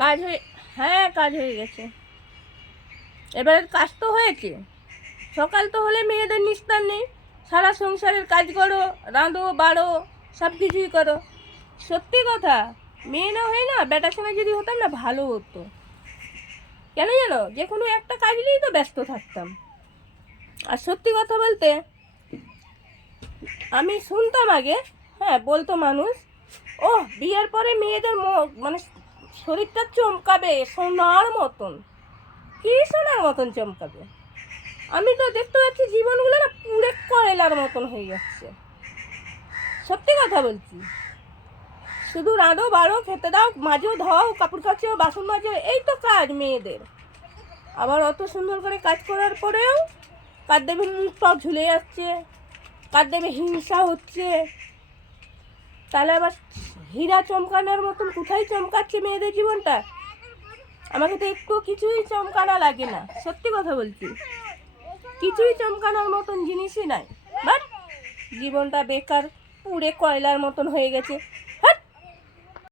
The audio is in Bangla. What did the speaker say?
কাজ হয়ে হ্যাঁ, কাজ হয়ে গেছে। এবারে কাজ তো হয়েছে, সকাল তো হলে মেয়েদের নিস্তার নেই। সারা সংসারের কাজ করো, রাঁধো বাড়ো, সব কিছুই করো। সত্যি কথা, মেয়ে না হয়ে না বেটার সঙ্গে যদি হতাম না ভালো হতো। কেন জানো, যে কোনো একটা কাজ নিয়েই তো ব্যস্ত থাকতাম। আর সত্যি কথা বলতে, আমি শুনতাম আগে, হ্যাঁ বলতো মানুষ, ও বিয়ের পরে মেয়েদের মানে শরীরটা চমকাবে সোনার মতন। কি সোনার মতন চমকাবে? আমি তো দেখতে পাচ্ছি জীবনগুলো না পুড়ে কয়লার মতন হয়ে যাচ্ছে। সত্যি কথা বলছি। শুধু রাঁধো বাড়ো, খেতে দাও, মাজো ধাও, কাপড় কাচো, বাসন মাজো, এই তো কাজ মেয়েদের। আবার অত সুন্দর করে কাজ করার পরেও কার দেবে মুখটা ঝুলে যাচ্ছে, কার দেবে হিংসা হচ্ছে। তাহলে আবার হীরা চমকানোর মতন কোথায় চমকাচ্ছে মেয়েদের জীবনটা? আমাকে তো একটু কিছুই চমকানো লাগে না, সত্যি কথা বলছি। কিছুই চমকানোর মতন জিনিসই নাই। বাট জীবনটা বেকার পুড়ে কয়লার মতন হয়ে গেছে।